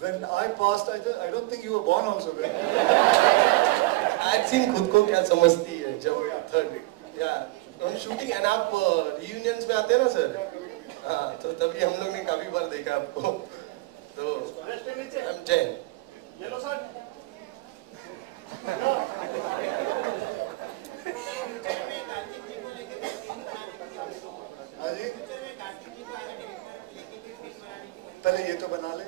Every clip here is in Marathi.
When I passed, I don't think you were born also. I had seen खुद को क्या समझती है जब थर्ड या हम शूटिंग एंड आप रियूनियंस में आते हैं ना सर, हाँ तो तभी हम लोग ने काफी बार देखा आपको, तो I'm 10. Yellow sir. हाँ जी, पहले ये तो बना ले।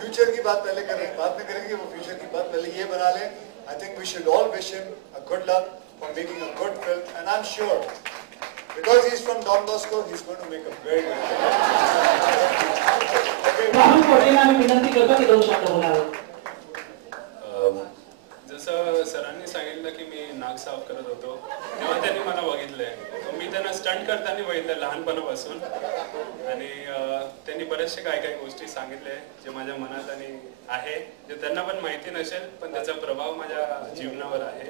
फ्यूचर की बात पहले करें, बाद में करेंगे वो फ्यूचर की बात, पहले ये बना ले। I think we should all wish him a good luck for making a good film, and I'm sure because he's from Don Bosco, he's going to make a very good film. Rahul कोटेला मी विनंती करतो की 2 शब्द बोलावे. जसं सरांनी सांगितलं की मी नाक साफ करत होतो तेव्हा त्यांनी मला बघितलंय, मी त्यांना स्टंट करताना बघितलं लहानपणापासून, आणि त्यांनी बरेचसे काय काय गोष्टी सांगितले जे माझ्या मनात आणि आहे, जे त्यांना पण माहिती नसेल पण त्याचा प्रभाव माझ्या जीवनावर आहे,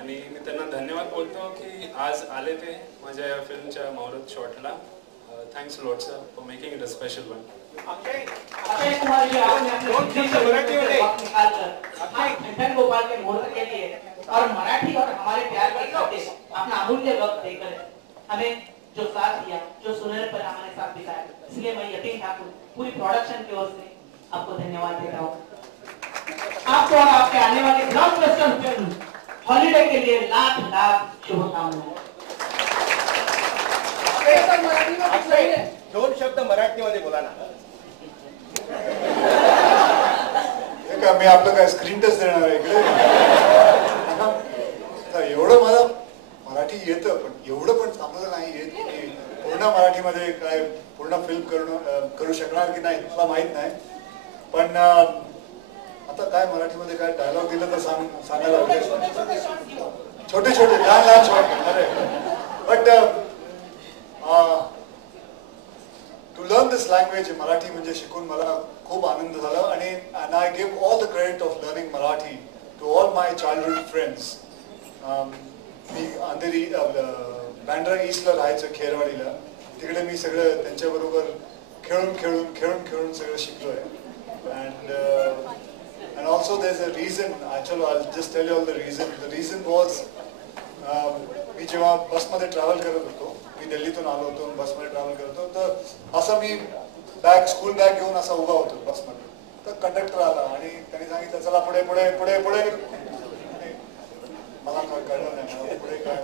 आणि मी त्यांना धन्यवाद बोलतो की आज आले ते माझ्या या फिल्मच्या मुहूर्त शॉटला. Thanks lot sir for making it a special one. Akshay Kumar ji, आपने अपने ठंडन गोपाल के मुहूर्त के लिए और मराठी और हमारे प्यार के खातिर अपना अमूल्य वक्त देकर हमें जो साथ दिया, जो सुनहरे पल हमारे साथ बिताया, इसलिए मैं यतीन ठाकुर पूरी प्रोडक्शन की ओर से आपको धन्यवाद देता हूँ. आपको और आपके आने वाले ब्लॉकबस्टर फिल्म हॉलिडे के लिए लाख लाख शुभकामनाएं. 2 शब्द मराठीमध्ये बोला ना. मी आपलं काय स्क्रीन टच देणार आहे इकडे. एवढं मला मराठी येतं पण एवढं पण चांगलं नाही येत की पूर्ण मराठीमध्ये काय पूर्ण फिल्म करू शकणार की नाही मला माहित नाही, पण आता काय मराठीमध्ये काय डायलॉग दिलं तर सांगायला छोटे छोटे लहान लहान शॉर्ट. अरे but to learn this language Marathi म्हणजे शिकून मला खूप आनंद झाला, आणि and I give all the credit of learning Marathi to all my childhood friends. मी अंधेरी बँड्रा ईस्टला राहायचं खेरवाडीला, तिकडे मी सगळं त्यांच्याबरोबर खेळून सगळं शिकलोय. And also there's a reason, actually I'll just tell you all the reason. The reason was मी जेव्हा बसमध्ये ट्रॅव्हल करत होतो, मी दिल्लीतून आलो होतो, बसमध्ये ट्रॅव्हल करत होतो, तर असं मी स्कूल बॅग घेऊन असा उभा होतो बसमध्ये, तर कंडक्टर आला आणि त्यांनी सांगितलं चला पुढे पुढे पुढे पुढे. मला कळलं नाही पुढे काय.